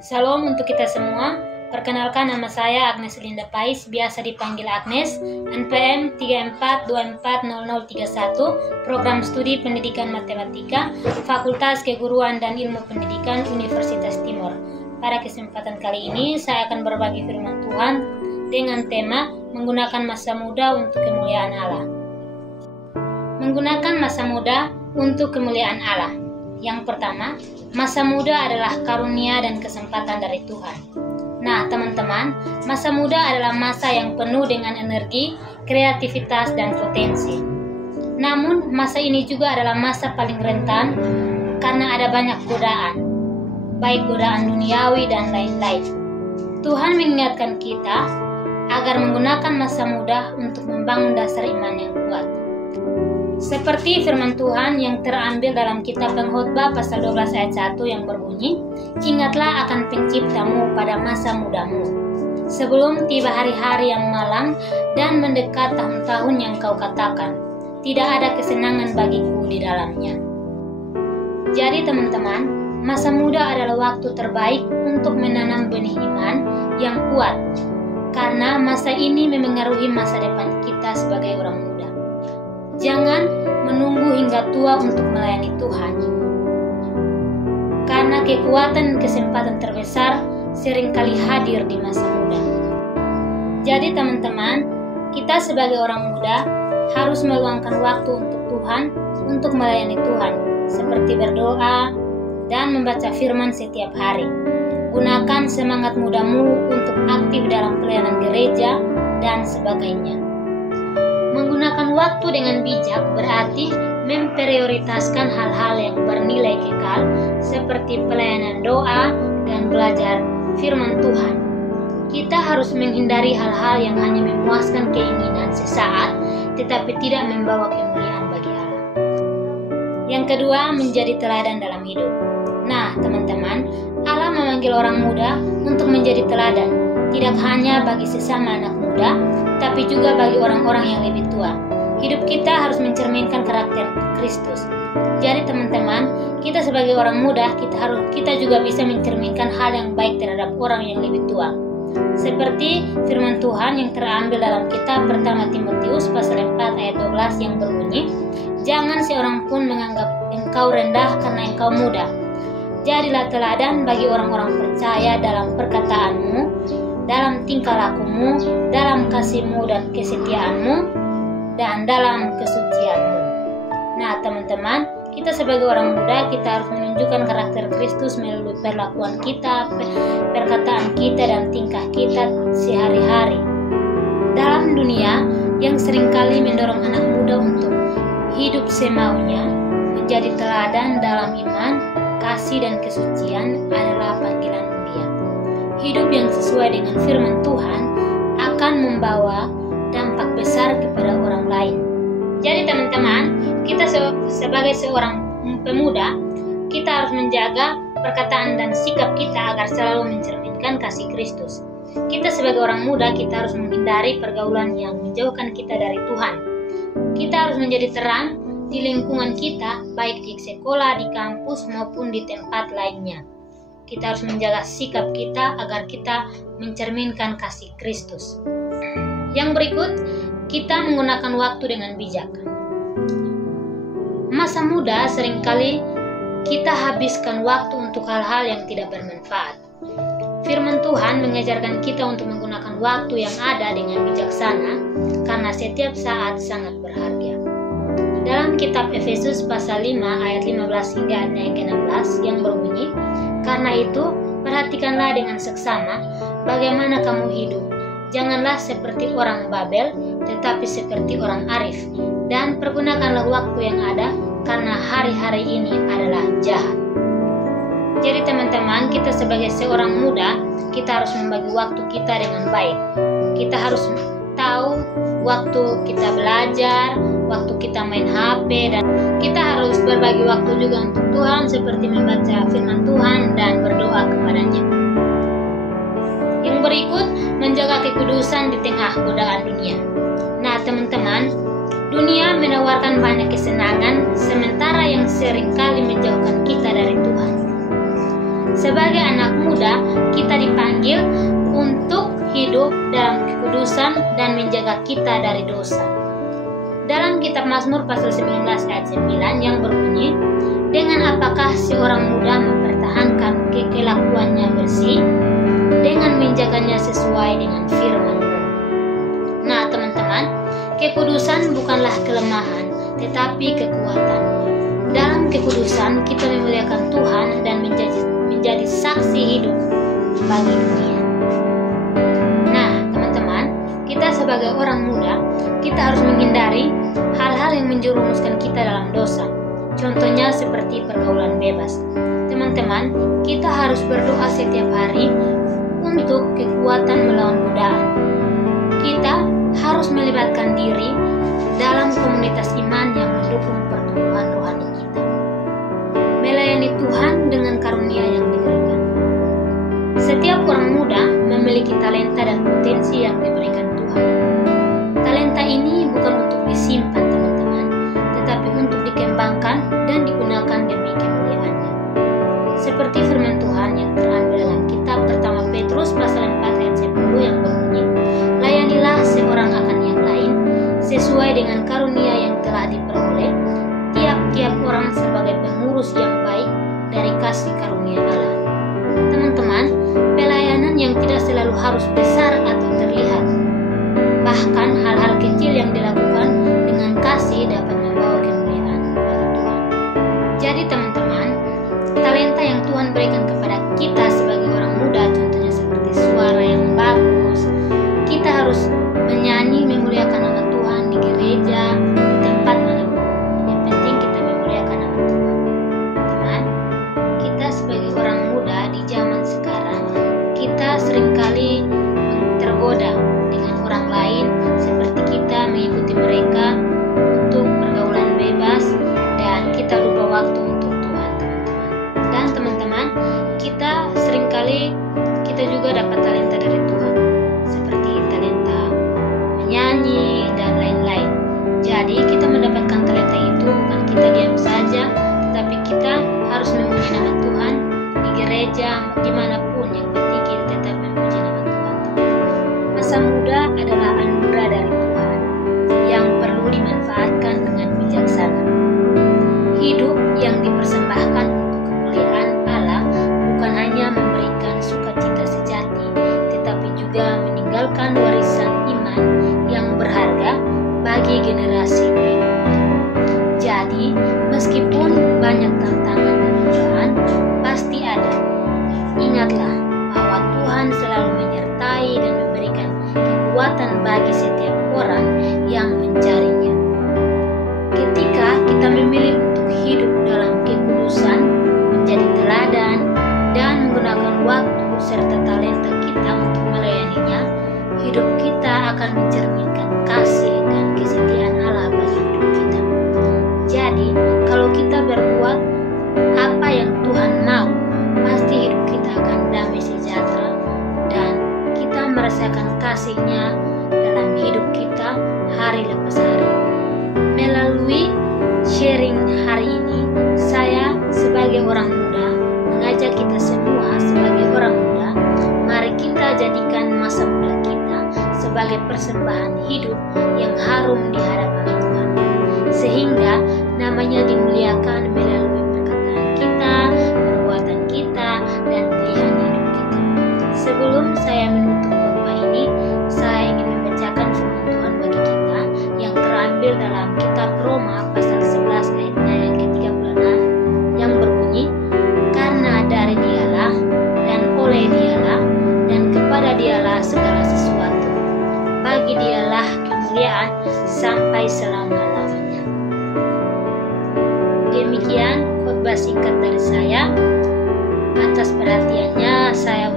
Salam untuk kita semua. Perkenalkan, nama saya Agnes Linda Pais, biasa dipanggil Agnes, NPM 34240031, Program Studi Pendidikan Matematika, Fakultas Keguruan dan Ilmu Pendidikan Universitas Timur. Pada kesempatan kali ini, saya akan berbagi firman Tuhan dengan tema menggunakan masa muda untuk kemuliaan Allah. Menggunakan masa muda untuk kemuliaan Allah. Yang pertama, masa muda adalah karunia dan kesempatan dari Tuhan. Nah, teman-teman, masa muda adalah masa yang penuh dengan energi, kreativitas, dan potensi. Namun, masa ini juga adalah masa paling rentan karena ada banyak godaan, baik godaan duniawi dan lain-lain. Tuhan mengingatkan kita agar menggunakan masa muda untuk membangun dasar iman yang kuat. Seperti firman Tuhan yang terambil dalam kitab Pengkhotbah pasal 12 ayat 1 yang berbunyi, "Ingatlah akan penciptamu pada masa mudamu, sebelum tiba hari-hari yang malang dan mendekat tahun-tahun yang kau katakan, tidak ada kesenangan bagiku di dalamnya." Jadi teman-teman, masa muda adalah waktu terbaik untuk menanam benih iman yang kuat, karena masa ini memengaruhi masa depan kita sebagai orang muda. Jangan menunggu hingga tua untuk melayani Tuhan, karena kekuatan dan kesempatan terbesar seringkali hadir di masa muda. Jadi teman-teman, kita sebagai orang muda harus meluangkan waktu untuk Tuhan, untuk melayani Tuhan, seperti berdoa dan membaca firman setiap hari. Gunakan semangat mudamu untuk aktif dalam pelayanan gereja dan sebagainya. Menggunakan waktu dengan bijak berarti memprioritaskan hal-hal yang bernilai kekal seperti pelayanan doa dan belajar firman Tuhan. Kita harus menghindari hal-hal yang hanya memuaskan keinginan sesaat tetapi tidak membawa kemuliaan bagi Allah. Yang kedua, menjadi teladan dalam hidup. Nah, teman-teman, Allah memanggil orang muda untuk menjadi teladan, tidak hanya bagi sesama anak muda, tapi juga bagi orang-orang yang lebih tua. Hidup kita harus mencerminkan karakter Kristus. Jadi teman-teman, kita sebagai orang muda, kita juga bisa mencerminkan hal yang baik terhadap orang yang lebih tua. Seperti firman Tuhan yang terambil dalam kitab pertama Timotius pasal 4 ayat 12 yang berbunyi, "Jangan seorang pun menganggap engkau rendah karena engkau muda. Jadilah teladan bagi orang-orang percaya dalam perkataanmu, dalam tingkah lakumu, dalam kasihmu dan kesetiaanmu, dan dalam kesucianmu." Nah teman-teman, kita sebagai orang muda, kita harus menunjukkan karakter Kristus melalui perlakuan kita, perkataan kita, dan tingkah kita sehari-hari. Dalam dunia yang seringkali mendorong anak muda untuk hidup semaunya, menjadi teladan dalam iman, kasih, dan kesucian adalah panggilan mulia. Hidup yang sesuai dengan firman Tuhan akan membawa dampak besar kepada orang lain. Jadi teman-teman, kita sebagai seorang pemuda, kita harus menjaga perkataan dan sikap kita agar selalu mencerminkan kasih Kristus. Kita sebagai orang muda, kita harus menghindari pergaulan yang menjauhkan kita dari Tuhan. Kita harus menjadi terang di lingkungan kita, baik di sekolah, di kampus, maupun di tempat lainnya. Kita harus menjaga sikap kita agar kita mencerminkan kasih Kristus. Yang berikut, kita menggunakan waktu dengan bijak. Masa muda seringkali kita habiskan waktu untuk hal-hal yang tidak bermanfaat. Firman Tuhan mengajarkan kita untuk menggunakan waktu yang ada dengan bijaksana, karena setiap saat sangat berharga. Dalam kitab Efesus pasal 5 ayat 15 hingga ayat yang ke-16 yang berbunyi, "Karena itu, perhatikanlah dengan seksama bagaimana kamu hidup. Janganlah seperti orang Babel, tetapi seperti orang arif. Dan pergunakanlah waktu yang ada, karena hari-hari ini adalah jahat." Jadi teman-teman, kita sebagai seorang muda, kita harus membagi waktu kita dengan baik. Kita harus tahu waktu kita belajar, waktu kita main HP, dan kita harus berbagi waktu juga untuk Tuhan, seperti membaca firman Tuhan dan berdoa kepadanya. Yang berikut, menjaga kekudusan di tengah godaan dunia. Nah teman-teman, dunia menawarkan banyak kesenangan, sementara yang seringkali menjauhkan kita dari Tuhan. Sebagai anak muda, muda, kita dipanggil untuk hidup dalam kekudusan dan menjaga kita dari dosa. Dalam kitab Mazmur pasal 19 ayat 9 yang berbunyi, dengan apakah seorang muda mempertahankan kelakuannya bersih, dengan menjaganya sesuai dengan firman-Mu. Nah teman-teman, kekudusan bukanlah kelemahan, tetapi kekuatan. Dalam kekudusan kita memuliakan Tuhan dan menjadi saksi hidup bagi dunia. Nah teman-teman, kita sebagai orang muda, kita harus menghindari hal-hal yang menjerumuskan kita dalam dosa. Contohnya seperti pergaulan bebas. Teman-teman, kita harus berdoa setiap hari untuk kekuatan melawan godaan. Kita harus melibatkan diri dalam komunitas iman yang mendukung pertumbuhan rohani kita. Melayani Tuhan dengan karunia yang diberikan. Setiap orang muda memiliki talenta dan potensi yang diberikan Tuhan. Talenta ini bukan untuk disimpan teman-teman, tetapi untuk dikembangkan dan digunakan demi kemuliaan-Nya. Seperti firman Tuhan yang terambil dalam kitab pertama Petrus pasal 4 ayat 10 yang berbunyi, layanilah seorang akan yang lain sesuai dengan karunia yang telah diperoleh tiap-tiap orang sebagai pengurus yang baik dari kasih karunia Allah. Teman-teman, pelayanan yang tidak selalu harus besar atau terlihat. Bahkan hal-hal kecil yang dilakukan dengan kasih dapat membawa kemuliaan bagi Tuhan. Jadi teman-teman, talenta yang Tuhan berikan kepada kita sebagai orang muda, contohnya seperti suara yang bagus. Kita harus menyanyi memuliakan nama Tuhan di gereja, di tempat manapun. Yang penting kita memuliakan nama Tuhan. Teman, kita sebagai orang muda di zaman sekarang, kita seringkali tergoda dengan orang lain seperti kita mengikuti mereka untuk pergaulan bebas dan kita lupa waktu untuk Tuhan, teman-teman. Dan teman-teman, kita seringkali kita juga dapat talenta dari Tuhan seperti talenta menyanyi dan lain-lain. Jadi kita mendapatkan talenta itu bukan kita diam saja, tetapi kita harus memuji nama Tuhan di gereja dimanapun. Yang penting kita tetap memuji nama Tuhan. Masa muda adalah anugerah dari Tuhan yang perlu dimanfaatkan dengan bijaksana. Hidup yang dipersembahkan untuk kemuliaan Allah bukan hanya memberikan sukacita sejati, tetapi juga meninggalkan warisan iman yang berharga bagi generasi berikutnya. Jadi, meskipun banyak tantangan dan cobaan pasti ada, ingatlah bahwa Tuhan selalu menyertai dan memberikan kekuatan bagi setiap orang yang mencarinya. Ketika kita memilih untuk hidup dalam kekudusan, menjadi teladan, dan menggunakan waktu serta talenta kita untuk melayaninya, hidup kita akan mencerminkan kasih dan kesetiaan Allah bagi hidup kita. Jadi, kalau kita berbuat apa yang Tuhan mau, pasti hidup kita akan damai sejahtera dan kita merasakan kasih-Nya dalam hidup kita hari lepas hari. Melalui sharing hari ini, saya sebagai orang muda mengajak kita semua sebagai orang muda, mari kita jadikan masa muda kita sebagai persembahan hidup yang harum di hadapan Tuhan, sehingga namanya dimuliakan melalui perkataan kita, perbuatan kita, dan pilihan hidup kita. Sebelum saya menutup khotbah ini, saya ingin membacakan firman Tuhan bagi kita yang terambil dalam kitab Roma pasal 11 ayatnya yang ke-36 yang berbunyi, karena dari Dialah dan oleh Dialah dan kepada Dialah segala sesuatu, bagi Dialah kemuliaan sampai selama-lamanya. Demikian khotbah singkat dari saya. Atas perhatiannya saya